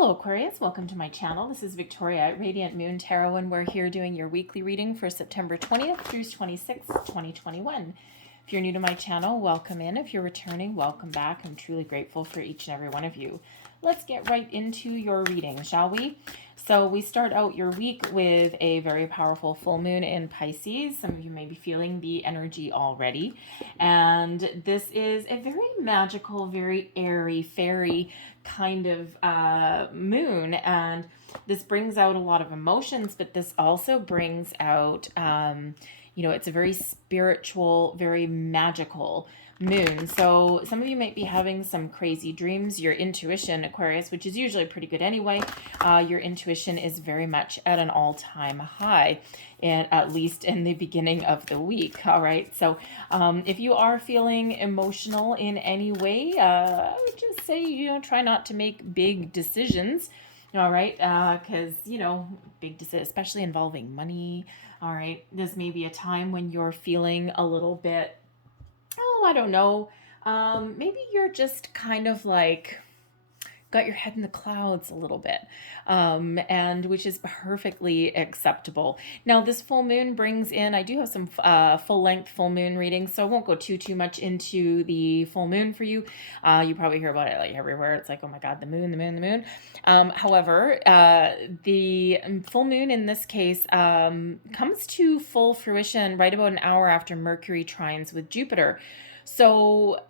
Hello Aquarius, welcome to my channel. This is Victoria at Radiant Moon Tarot, and we're here doing your weekly reading for September 20th through 26th, 2021. If you're new to my channel, welcome in. If you're returning, welcome back. I'm truly grateful for each and every one of you. Let's get right into your reading, shall we? So we start out your week with a very powerful full moon in Pisces. Some of you may be feeling the energy already. And this is a very magical, very airy, fairy kind of moon. And this brings out a lot of emotions, but this also brings out, it's a very spiritual, very magical moon. So some of you might be having some crazy dreams. Your intuition, Aquarius, which is usually pretty good anyway, your intuition is very much at an all-time high, and at least in the beginning of the week. All right, so if you are feeling emotional in any way, I would just say, try not to make big decisions. All right, because, big decisions, especially involving money. All right, this may be a time when you're feeling a little bit, I don't know, maybe you're just kind of like got your head in the clouds a little bit, and which is perfectly acceptable. Now, this full moon brings in, I do have some full-length full moon readings, so I won't go too much into the full moon for you. You probably hear about it like everywhere. It's like, oh my God, the moon, the moon, the moon. However, the full moon in this case comes to full fruition right about an hour after Mercury trines with Jupiter. So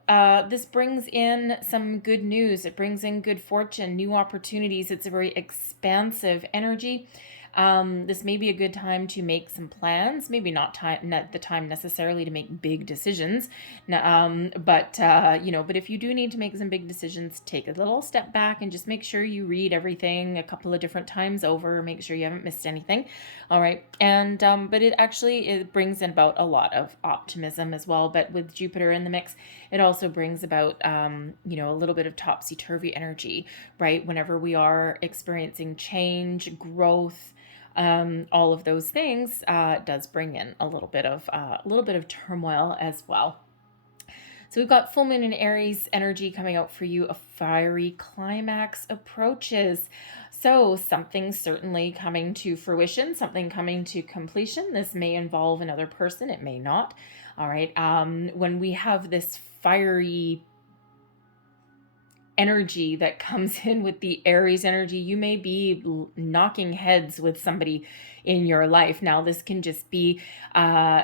this brings in some good news. It brings in good fortune, new opportunities. It's a very expansive energy. This may be a good time to make some plans. Maybe not the time necessarily to make big decisions. But if you do need to make some big decisions, take a little step back and just make sure you read everything a couple of different times over. Make sure you haven't missed anything. All right. And but it brings in about a lot of optimism as well. But with Jupiter in the mix, it also brings about a little bit of topsy-turvy energy, right? Whenever we are experiencing change, growth, all of those things, does bring in a little bit of turmoil as well. So we've got full moon in Aries energy coming out for you. A fiery climax approaches. So something certainly coming to fruition, something coming to completion. This may involve another person. It may not. All right. When we have this fiery energy that comes in with the Aries energy, you may be knocking heads with somebody in your life. Now, this can just be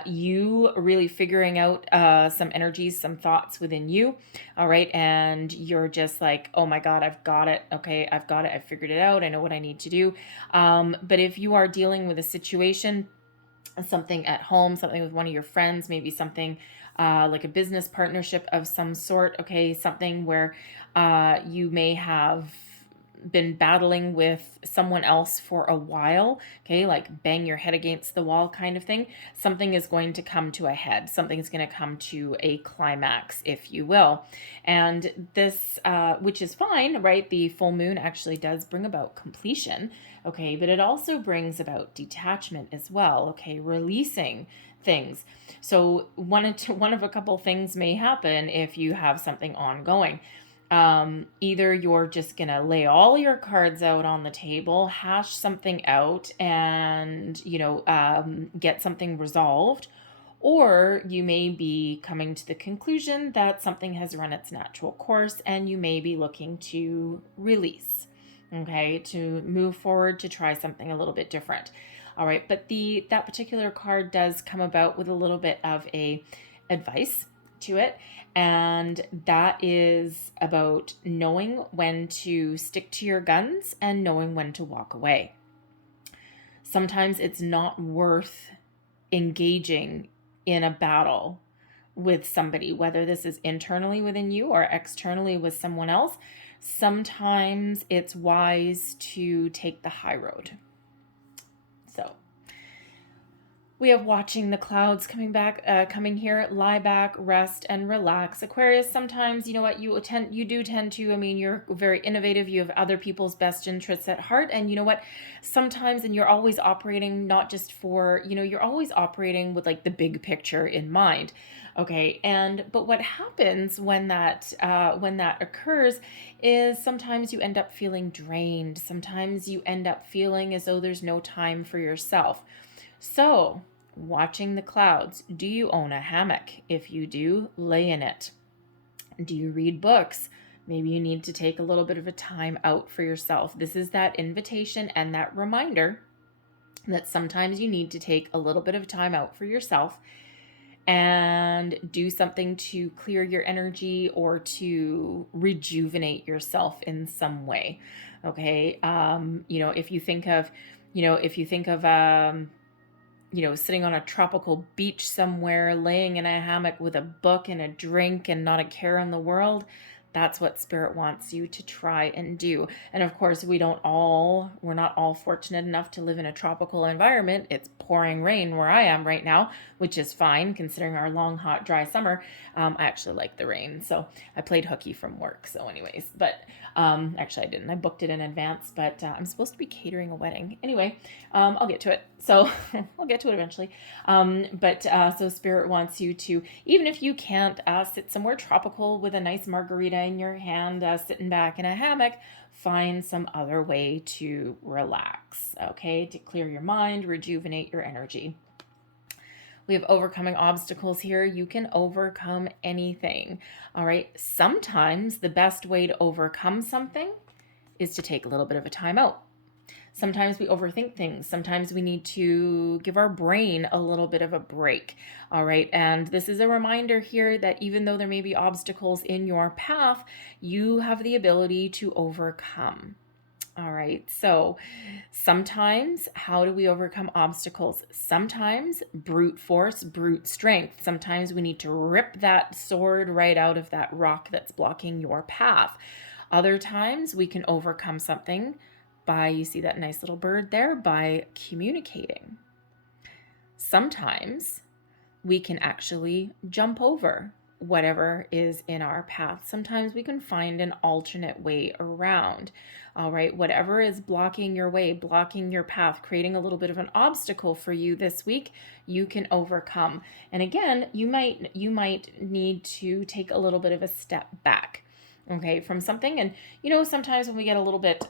you really figuring out some energies, some thoughts within you. All right. And you're just like, oh my God, I've got it. Okay, I've got it. I've figured it out. I know what I need to do. But if you are dealing with a situation, something at home, something with one of your friends, maybe something like a business partnership of some sort, okay, something where you may have been battling with someone else for a while, okay, like bang your head against the wall kind of thing, something is going to come to a head. Something is going to come to a climax, if you will. And this, which is fine, right? The full moon actually does bring about completion, okay, but it also brings about detachment as well, okay, releasing things. So one of a couple things may happen if you have something ongoing. Either you're just gonna lay all your cards out on the table, hash something out, and get something resolved, or you may be coming to the conclusion that something has run its natural course and you may be looking to release, okay, to move forward, to try something a little bit different. All right, but that particular card does come about with a little bit of a advice to it, and that is about knowing when to stick to your guns and knowing when to walk away. Sometimes it's not worth engaging in a battle with somebody, whether this is internally within you or externally with someone else. Sometimes it's wise to take the high road. So We have watching the clouds coming here. Lie back, rest, and relax. Aquarius, sometimes, you know what, you do tend to, I mean, you're very innovative. You have other people's best interests at heart. And you know what, sometimes, and you're always operating not just for, you're always operating with like the big picture in mind. Okay. But what happens when that occurs is sometimes you end up feeling drained. Sometimes you end up feeling as though there's no time for yourself. So, watching the clouds. Do you own a hammock? If you do, lay in it. Do you read books? Maybe you need to take a little bit of a time out for yourself. This is that invitation and that reminder that sometimes you need to take a little bit of time out for yourself and do something to clear your energy or to rejuvenate yourself in some way. Okay. If you think of, sitting on a tropical beach somewhere, laying in a hammock with a book and a drink and not a care in the world, that's what Spirit wants you to try and do. And of course, we're not all fortunate enough to live in a tropical environment. It's pouring rain where I am right now, which is fine considering our long, hot, dry summer. I actually like the rain. So I played hooky from work. So anyways, but actually I didn't. I booked it in advance, but I'm supposed to be catering a wedding. Anyway, I'll get to it. So I'll get to it eventually. So Spirit wants you to, even if you can't sit somewhere tropical with a nice margarita in your hand, sitting back in a hammock, find some other way to relax, okay? To clear your mind, rejuvenate your energy. We have overcoming obstacles here. You can overcome anything, all right? Sometimes the best way to overcome something is to take a little bit of a time out. Sometimes we overthink things. Sometimes we need to give our brain a little bit of a break. All right. And this is a reminder here that even though there may be obstacles in your path, you have the ability to overcome. All right. So sometimes, how do we overcome obstacles? Sometimes brute force, brute strength. Sometimes we need to rip that sword right out of that rock that's blocking your path. Other times we can overcome something by, you see that nice little bird there, by communicating. Sometimes we can actually jump over whatever is in our path. Sometimes we can find an alternate way around. All right, whatever is blocking your way, blocking your path, creating a little bit of an obstacle for you this week, you can overcome. And again, you might need to take a little bit of a step back, okay, from something. And sometimes when we get a little bit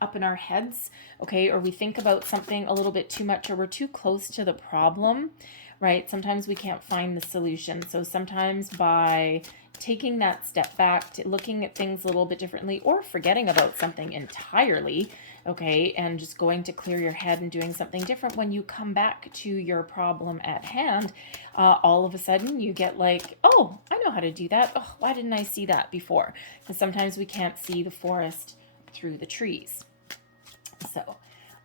up in our heads, okay, or we think about something a little bit too much, or we're too close to the problem, right? Sometimes we can't find the solution. So sometimes by taking that step back, to looking at things a little bit differently, or forgetting about something entirely, okay, and just going to clear your head and doing something different, when you come back to your problem at hand, all of a sudden you get like, oh, I know how to do that. Oh, why didn't I see that before? Because sometimes we can't see the forest through the trees. So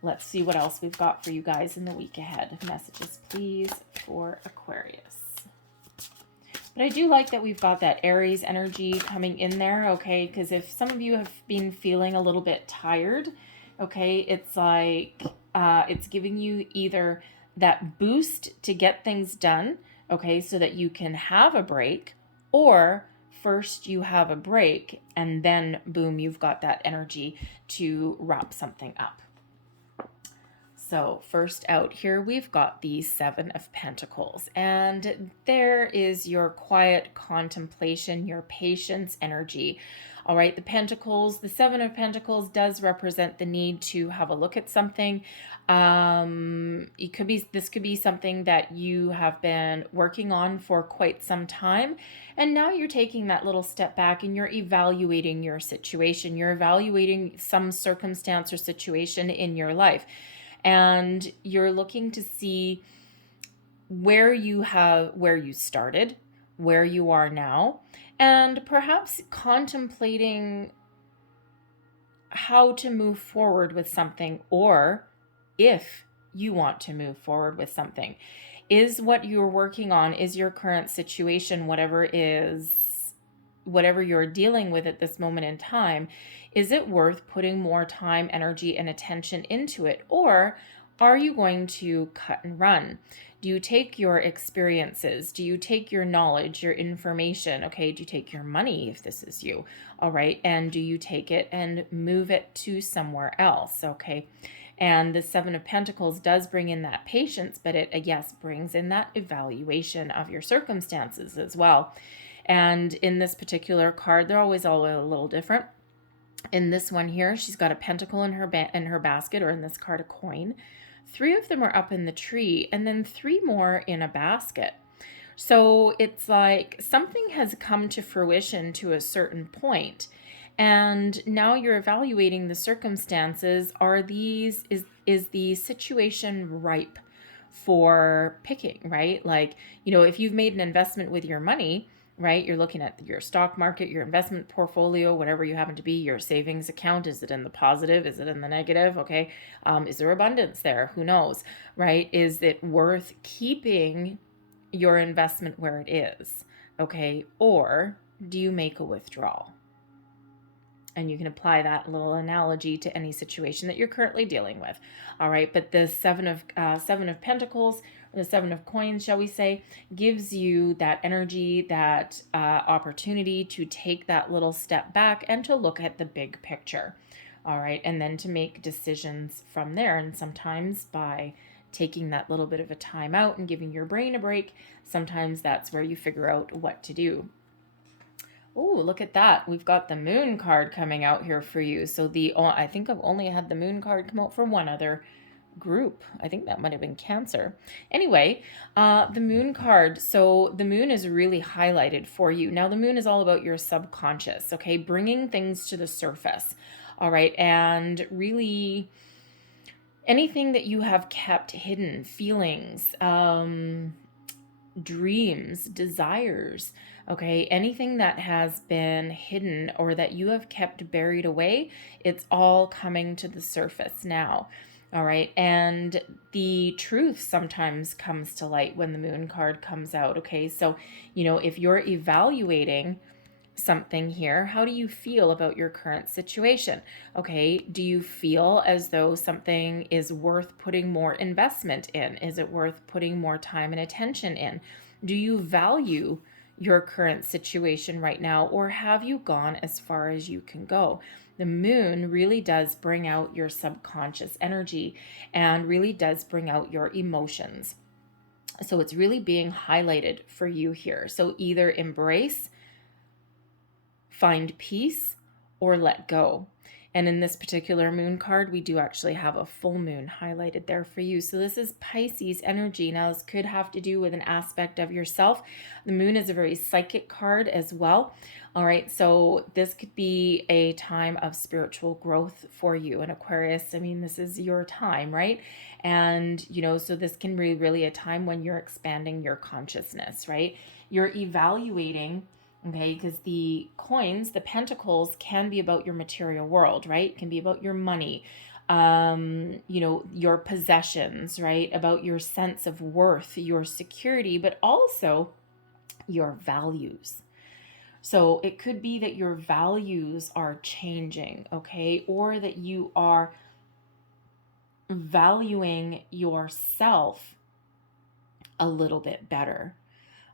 let's see what else we've got for you guys in the week ahead. Messages, please, for Aquarius. But I do like that we've got that Aries energy coming in there, okay? Because if some of you have been feeling a little bit tired, okay, it's like it's giving you either that boost to get things done, okay, so that you can have a break, or first you have a break and then boom, you've got that energy to wrap something up. So first out here, we've got the Seven of Pentacles, and there is your quiet contemplation, your patience energy. All right, the Seven of Pentacles does represent the need to have a look at something. This could be something that you have been working on for quite some time, and now you're taking that little step back and you're evaluating your situation. You're evaluating some circumstance or situation in your life, and you're looking to see where you started, where you are now, and perhaps contemplating how to move forward with something, or if you want to move forward with something. Is what you're working on, is your current situation, whatever you're dealing with at this moment in time, is it worth putting more time, energy, and attention into it? Or are you going to cut and run? Do you take your experiences? Do you take your knowledge, your information? Okay, do you take your money if this is you? All right, and do you take it and move it to somewhere else? Okay, and the Seven of Pentacles does bring in that patience, but it, yes, brings in that evaluation of your circumstances as well. And in this particular card, they're always a little different. In this one here, she's got a pentacle in her basket, or in this card, a coin. 3 of them are up in the tree, and then 3 more in a basket. So it's like something has come to fruition to a certain point, and now you're evaluating the circumstances. Is the situation ripe for picking, right? Like, if you've made an investment with your money, right? You're looking at your stock market, your investment portfolio, whatever you happen to be, your savings account. Is it in the positive? Is it in the negative? Okay. Is there abundance there? Who knows, right? Is it worth keeping your investment where it is? Okay. Or do you make a withdrawal? And you can apply that little analogy to any situation that you're currently dealing with. All right. But the Seven of Pentacles, the 7 of coins, shall we say, gives you that energy, that opportunity to take that little step back and to look at the big picture. All right. And then to make decisions from there. And sometimes by taking that little bit of a time out and giving your brain a break, sometimes that's where you figure out what to do. Oh, look at that. We've got the moon card coming out here for you. So I think I've only had the moon card come out for one other group. I think that might have been Cancer. Anyway, the moon card. So the moon is really highlighted for you. Now, the moon is all about your subconscious, okay? Bringing things to the surface, all right? And really anything that you have kept hidden, feelings, dreams, desires, okay, anything that has been hidden or that you have kept buried away, it's all coming to the surface now. All right. And the truth sometimes comes to light when the moon card comes out. Okay. So, if you're evaluating something here, how do you feel about your current situation? Okay. Do you feel as though something is worth putting more investment in? Is it worth putting more time and attention in? Do you value your current situation right now, or have you gone as far as you can go? The moon really does bring out your subconscious energy and really does bring out your emotions. So it's really being highlighted for you here. So either embrace, find peace, or let go. And in this particular moon card, we do actually have a full moon highlighted there for you. So this is Pisces energy. Now, this could have to do with an aspect of yourself. The moon is a very psychic card as well. All right, so this could be a time of spiritual growth for you. And Aquarius, I mean, this is your time, right? And, so this can be really a time when you're expanding your consciousness, right? You're evaluating. Okay, because the coins, the pentacles, can be about your material world, right? It can be about your money, your possessions, right? About your sense of worth, your security, but also your values. So it could be that your values are changing, okay? Or that you are valuing yourself a little bit better.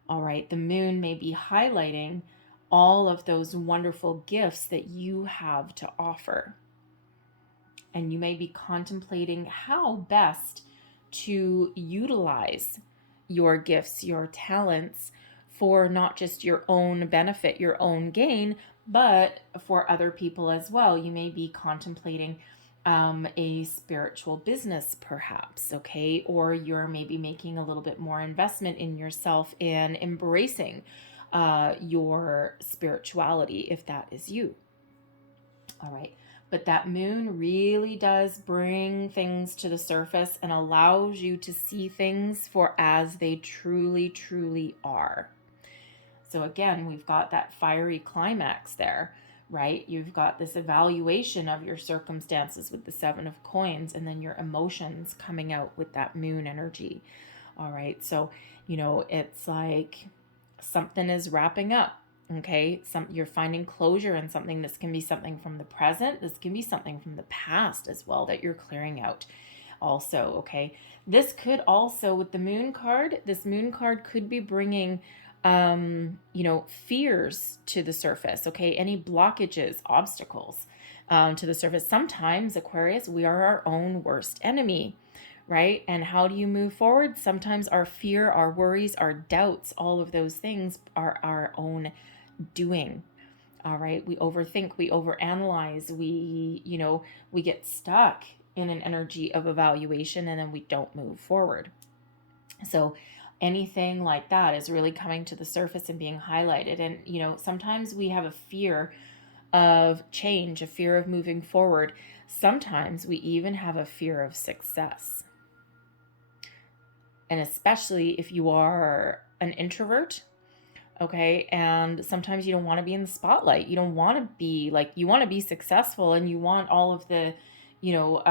All right, the moon may be highlighting all of those wonderful gifts that you have to offer. And you may be contemplating how best to utilize your gifts, your talents, for not just your own benefit, your own gain, but for other people as well. You may be contemplating a spiritual business perhaps, okay? Or you're maybe making a little bit more investment in yourself in embracing your spirituality, if that is you. All right. But that moon really does bring things to the surface and allows you to see things for as they truly, truly are. So again, we've got that fiery climax there, right? You've got this evaluation of your circumstances with the 7 of coins, and then your emotions coming out with that moon energy. All right. So, it's like something is wrapping up. Okay. You're finding closure in something. This can be something from the present. This can be something from the past as well that you're clearing out. also, okay? This could also, with the moon card, this moon card could be bringing, you know, fears to the surface, okay? Any blockages, obstacles to the surface. Sometimes, Aquarius, we are our own worst enemy, right? And how do you move forward? Sometimes our fear, our worries, our doubts, all of those things are our own doing. All right. We overthink, we overanalyze, we, you know, we get stuck in an energy of evaluation and then we don't move forward. So anything like that is really coming to the surface and being highlighted. And, you know, sometimes we have a fear of change, a fear of moving forward. Sometimes we even have a fear of success. And especially if you are an introvert, okay, and sometimes you don't want to be in the spotlight. You don't want to be like, you want to be successful and you want all of the, you know,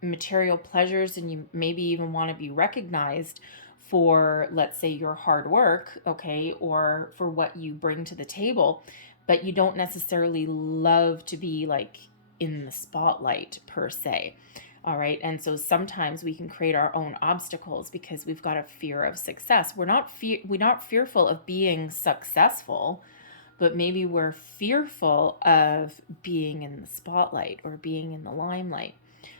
material pleasures, and you maybe even want to be recognized for, let's say, your hard work, okay, or for what you bring to the table, but you don't necessarily love to be like in the spotlight per se. All right. And so sometimes we can create our own obstacles because we've got a fear of success. We're not fearful of being successful, but maybe we're fearful of being in the spotlight or being in the limelight.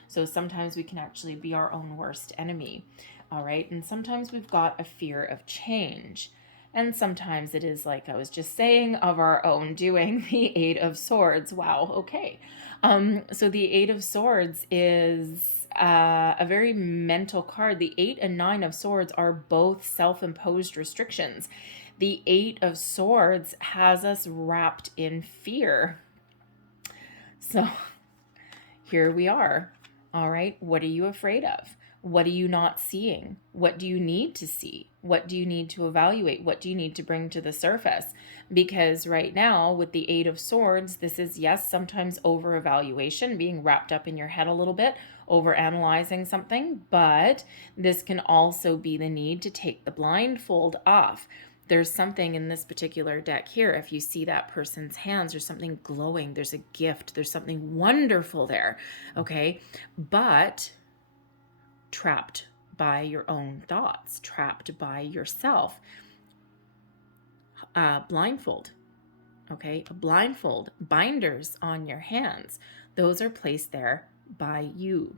So sometimes we can actually be our own worst enemy. All right. And sometimes we've got a fear of change. And sometimes it is, like I was just saying, of our own doing, the Eight of Swords. Wow. Okay. So the Eight of Swords is a very mental card. The 8 and 9 of Swords are both self-imposed restrictions. The 8 of Swords has us wrapped in fear. So here we are. All right. What are you afraid of? What are you not seeing? What do you need to see? What do you need to evaluate? What do you need to bring to the surface? Because right now with the 8 of Swords, this is, yes, sometimes over evaluation, being wrapped up in your head a little bit, over analyzing something, but this can also be the need to take the blindfold off. There's something in this particular deck here. If you see that person's hands, there's something glowing. There's a gift. There's something wonderful there. Okay. But trapped by your own thoughts, trapped by yourself. Blindfold. Okay. A blindfold, binders on your hands. Those are placed there by you.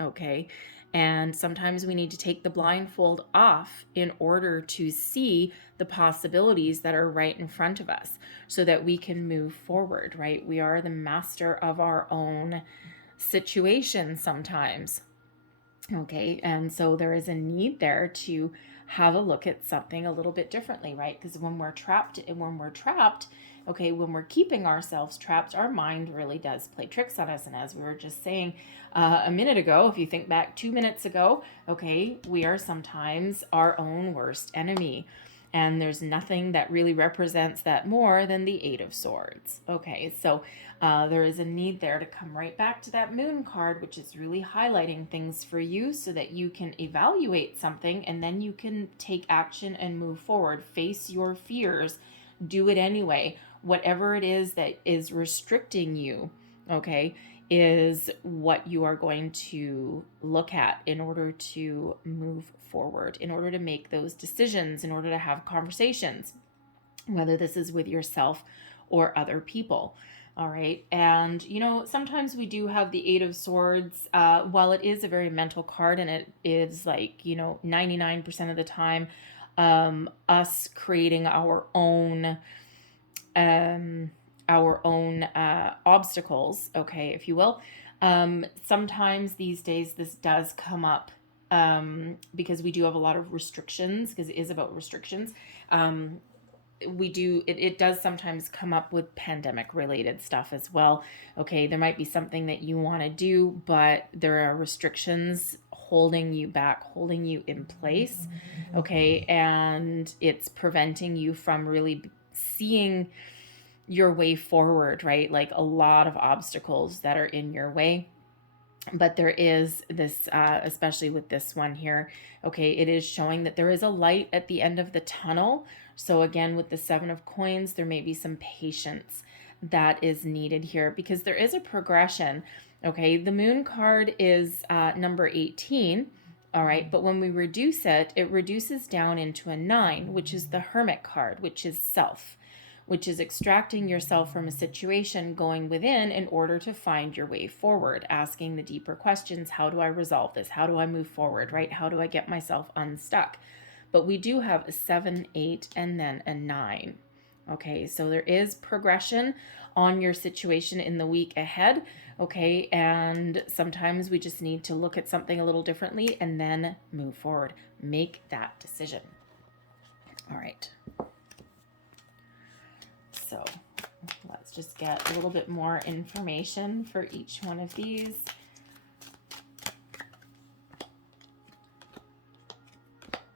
Okay. And sometimes we need to take the blindfold off in order to see the possibilities that are right in front of us so that we can move forward, right? We are the master of our own situation sometimes. Okay. And so there is a need there to have a look at something a little bit differently, right? Because when we're trapped, okay, when we're keeping ourselves trapped, our mind really does play tricks on us. And as we were just saying a minute ago, if you think back 2 minutes ago, okay, we are sometimes our own worst enemy. And there's nothing that really represents that more than the 8 of Swords. Okay, so there is a need there to come right back to that moon card, which is really highlighting things for you so that you can evaluate something and then you can take action and move forward. Face your fears. Do it anyway. Whatever it is that is restricting you, okay, is what you are going to look at in order to move forward, in order to make those decisions, in order to have conversations, whether this is with yourself or other people. All right. And, you know, sometimes we do have the 8 of Swords, while it is a very mental card and it is like, you know, 99% of the time, us creating our own obstacles, okay, if you will. Sometimes these days this does come up because we do have a lot of restrictions, because it is about restrictions. It does sometimes come up with pandemic related stuff as well. Okay, there might be something that you want to do, but there are restrictions holding you back, holding you in place. Okay, and it's preventing you from really seeing your way forward, right? Like a lot of obstacles that are in your way. But there is this, especially with this one here, okay, it is showing that there is a light at the end of the tunnel. So again, with the 7 of Coins, there may be some patience that is needed here because there is a progression. Okay, the moon card is number 18. All right, but when we reduce it, it reduces down into a 9, which is the hermit card, which is self, which is extracting yourself from a situation, going within in order to find your way forward, asking the deeper questions. How do I resolve this? How do I move forward, right? How do I get myself unstuck? But we do have a 7, 8, and then a 9. Okay, so there is progression on your situation in the week ahead. Okay, and sometimes we just need to look at something a little differently and then move forward. Make that decision. All right. So let's just get a little bit more information for each one of these.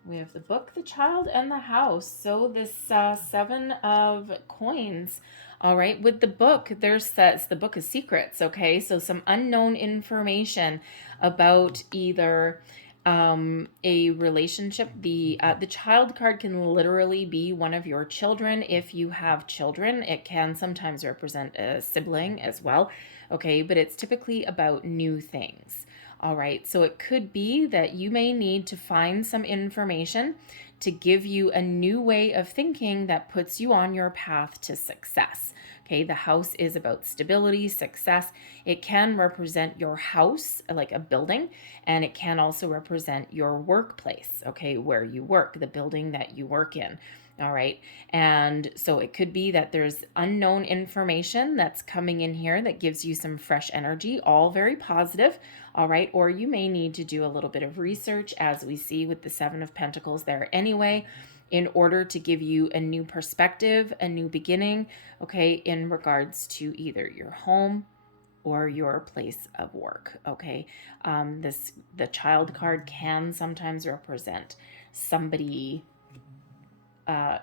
We have the book, the child, and the house. So this 7 of coins. All right, with the book, there's the book of secrets. Okay, so some unknown information about either a relationship. The child card can literally be one of your children. If you have children, it can sometimes represent a sibling as well. Okay, but it's typically about new things. All right, so it could be that you may need to find some information to give you a new way of thinking that puts you on your path to success. Okay, the house is about stability, success. It can represent your house, like a building, and it can also represent your workplace, okay, where you work, the building that you work in. All right. And so it could be that there's unknown information that's coming in here that gives you some fresh energy, all very positive. All right. Or you may need to do a little bit of research, as we see with the 7 of Pentacles there anyway, in order to give you a new perspective, a new beginning, okay, in regards to either your home or your place of work. Okay. The child card can sometimes represent somebody,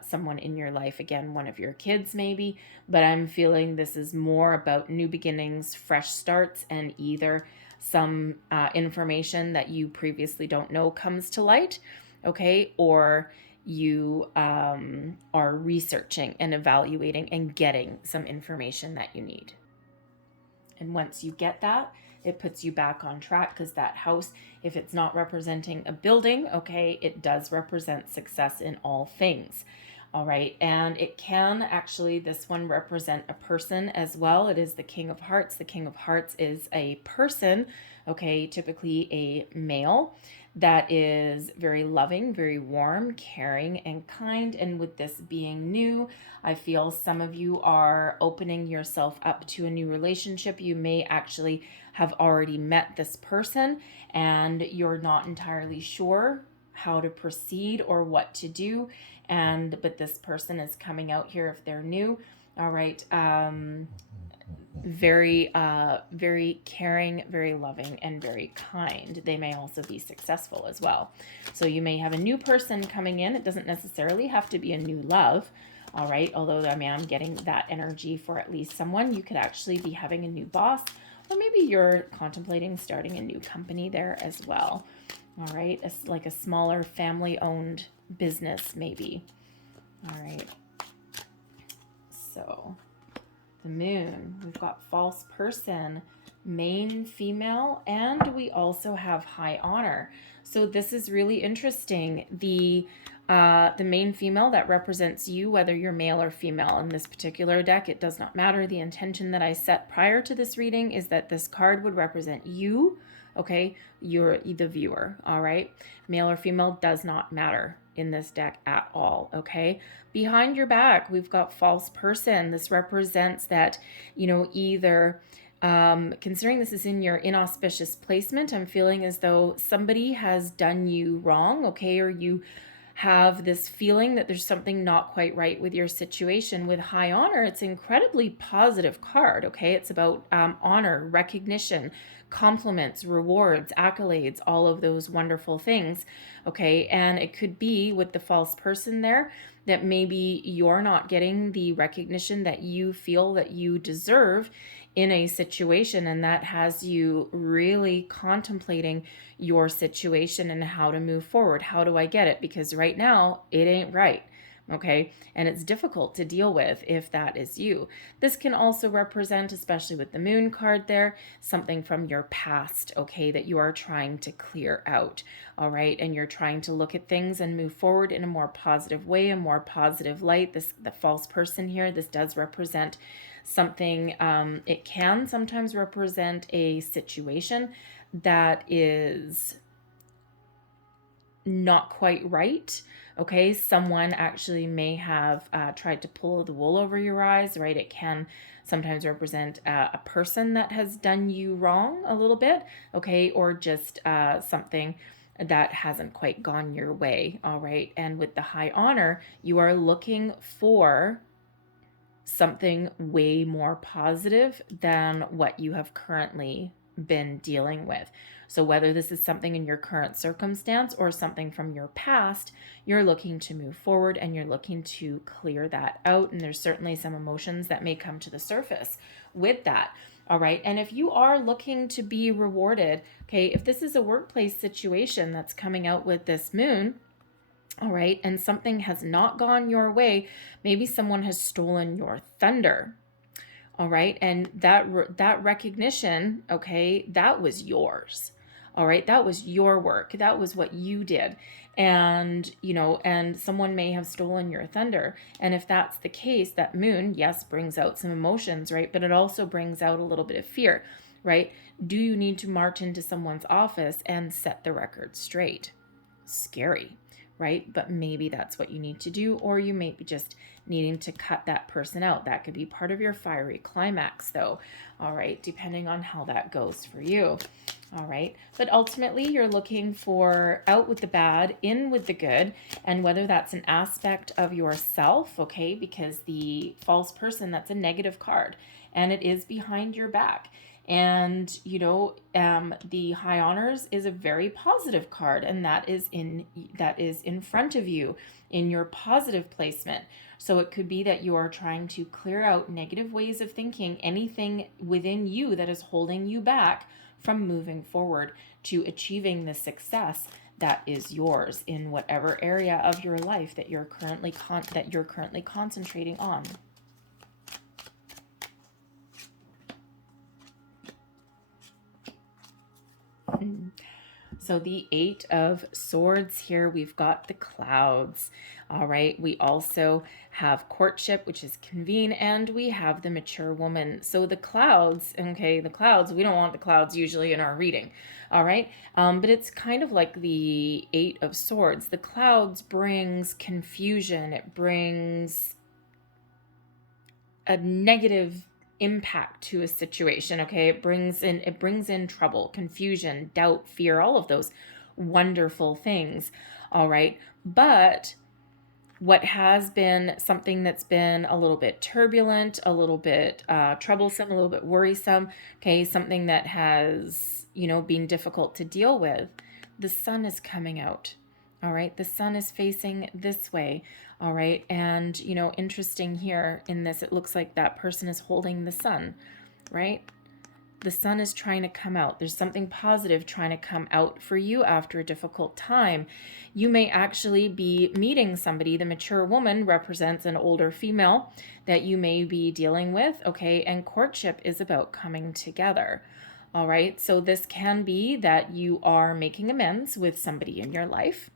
someone in your life, again, one of your kids maybe, but I'm feeling this is more about new beginnings, fresh starts, and either some information that you previously don't know comes to light, okay, or you are researching and evaluating and getting some information that you need. And once you get that, it puts you back on track, because that house, if it's not representing a building, okay, it does represent success in all things. All right. And it can actually, this one, represent a person as well. It is the King of Hearts. The King of Hearts is a person, okay, typically a male, that is very loving, very warm, caring, and kind. And with this being new, I feel some of you are opening yourself up to a new relationship. You may actually have already met this person and you're not entirely sure how to proceed or what to do. But this person is coming out here if they're new. All right. Very caring, very loving, and very kind. They may also be successful as well. So you may have a new person coming in. It doesn't necessarily have to be a new love. All right. Although I'm getting that energy for at least someone. You could actually be having a new boss, or maybe you're contemplating starting a new company there as well. All right. Like a smaller family-owned business maybe. All right. So the moon, we've got false person, main female, and we also have high honor. So this is really interesting. The main female, that represents you, whether you're male or female. In this particular deck, it does not matter. The intention that I set prior to this reading is that this card would represent you. Okay, you're the viewer. All right, male or female does not matter in this deck at all. Okay, behind your back, we've got false person. This represents that, either considering this is in your inauspicious placement, I'm feeling as though somebody has done you wrong. Okay, or you have this feeling that there's something not quite right with your situation. With high honor, it's an incredibly positive card. Okay, it's about honor, recognition, compliments, rewards, accolades, all of those wonderful things. Okay, and it could be with the false person there that maybe you're not getting the recognition that you feel that you deserve in a situation, and that has you really contemplating your situation and how to move forward. How do I get it? Because right now it ain't right. okay? And it's difficult to deal with if that is you. This can also represent, especially with the moon card there, something from your past, okay, that you are trying to clear out, all right? And you're trying to look at things and move forward in a more positive way, a more positive light. The false person here, this does represent something, it can sometimes represent a situation that is not quite right. Okay, someone actually may have tried to pull the wool over your eyes, right? It can sometimes represent a person that has done you wrong a little bit, okay, or just something that hasn't quite gone your way, all right? And with the high honor, you are looking for something way more positive than what you have currently been dealing with. So whether this is something in your current circumstance or something from your past, you're looking to move forward and you're looking to clear that out. And there's certainly some emotions that may come to the surface with that. All right. And if you are looking to be rewarded, okay, if this is a workplace situation that's coming out with this moon, all right, and something has not gone your way, maybe someone has stolen your thunder. All right, and that recognition, okay, that was yours. All right, that was your work. That was what you did. And, you know, and someone may have stolen your thunder. And if that's the case, that moon, yes, brings out some emotions, right? But it also brings out a little bit of fear, right? Do you need to march into someone's office and set the record straight? Scary, right? But maybe that's what you need to do, or you may be just needing to cut that person out. That could be part of your fiery climax though, all right, depending on how that goes for you, all right? But ultimately, you're looking for out with the bad, in with the good, and whether that's an aspect of yourself, okay, because the false person, that's a negative card, and it is behind your back. And, you know, the high honors is a very positive card, and that is in front of you in your positive placement. So it could be that you are trying to clear out negative ways of thinking, anything within you that is holding you back from moving forward to achieving the success that is yours in whatever area of your life that you're currently concentrating on. So the Eight of Swords here, we've got the clouds. All right, we also have courtship, which is convene, and we have the mature woman. So the clouds, okay, the clouds, we don't want the clouds usually in our reading. All right, but it's kind of like the Eight of Swords. The clouds brings confusion. It brings a negative impact to a situation, okay? It brings in trouble, confusion, doubt, fear, all of those wonderful things, all right? But what has been something that's been a little bit turbulent, a little bit troublesome, a little bit worrisome, okay, something that has, you know, been difficult to deal with, the sun is coming out, all right? The sun is facing this way, all right? And, you know, interesting here in this, it looks like that person is holding the sun, right? The sun is trying to come out. There's something positive trying to come out for you after a difficult time. You may actually be meeting somebody. The mature woman represents an older female that you may be dealing with, okay? And courtship is about coming together. All right, so this can be that you are making amends with somebody in your life.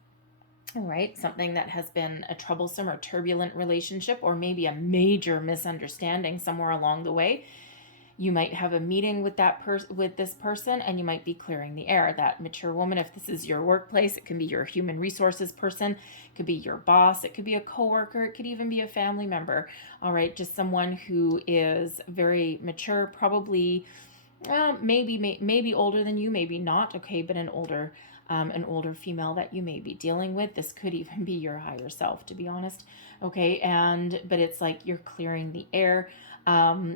All right, something that has been a troublesome or turbulent relationship, or maybe a major misunderstanding somewhere along the way. You might have a meeting with this person, and you might be clearing the air. That mature woman, if this is your workplace, it can be your human resources person, it could be your boss, it could be a coworker, it could even be a family member. All right, just someone who is very mature, probably maybe older than you, maybe not, okay, but an older female that you may be dealing with. This could even be your higher self, to be honest, okay? But it's like you're clearing the air.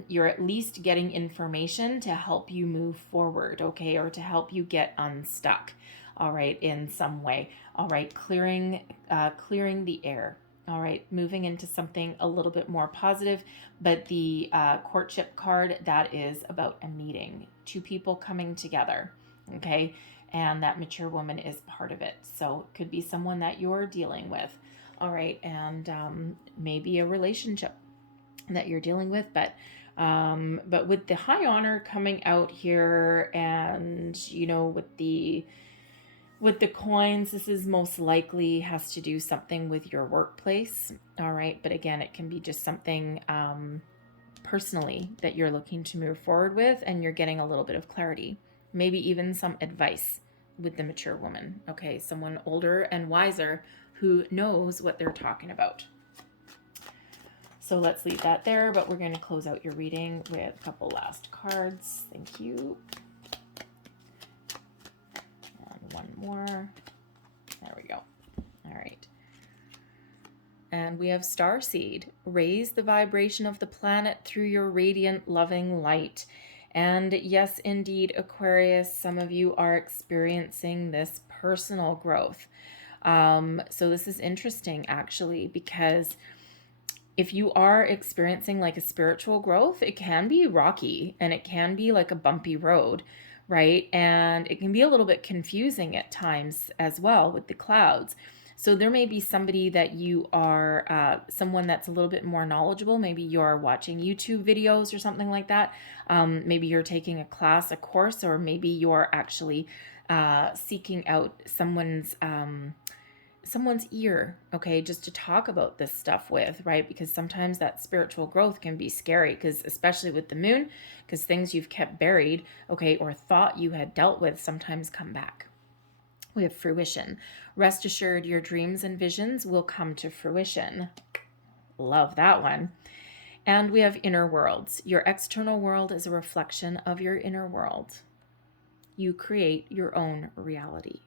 You're at least getting information to help you move forward, okay, or to help you get unstuck, all right, in some way, all right, clearing the air. All right, moving into something a little bit more positive, but the courtship card, that is about a meeting, two people coming together, okay? And that mature woman is part of it. So it could be someone that you're dealing with. All right. And maybe a relationship that you're dealing with, but with the high honor coming out here, and with the coins, this is most likely has to do something with your workplace. All right. But again, it can be just something personally that you're looking to move forward with, and you're getting a little bit of clarity, maybe even some advice with the mature woman. Okay. Someone older and wiser who knows what they're talking about. So let's leave that there, but we're going to close out your reading with a couple last cards. Thank you. And one more. There we go. All right. And we have Starseed. Raise the vibration of the planet through your radiant, loving light. And yes, indeed, Aquarius, some of you are experiencing this personal growth. So this is interesting, actually, because if you are experiencing like a spiritual growth, it can be rocky and it can be like a bumpy road, right? And it can be a little bit confusing at times as well with the clouds. So there may be somebody that you are, someone that's a little bit more knowledgeable. Maybe you're watching YouTube videos or something like that. Maybe you're taking a class, a course, or maybe you're actually seeking out someone's ear, okay, just to talk about this stuff with, right? Because sometimes that spiritual growth can be scary, because especially with the moon, because things you've kept buried, okay, or thought you had dealt with sometimes come back. We have fruition. Rest assured, your dreams and visions will come to fruition. Love that one. And we have inner worlds. Your external world is a reflection of your inner world. You create your own reality.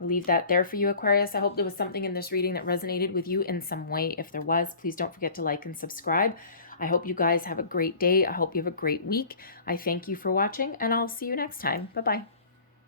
Leave that there for you, Aquarius. I hope there was something in this reading that resonated with you in some way. If there was, please don't forget to like and subscribe. I hope you guys have a great day. I hope you have a great week. I thank you for watching, and I'll see you next time. Bye-bye.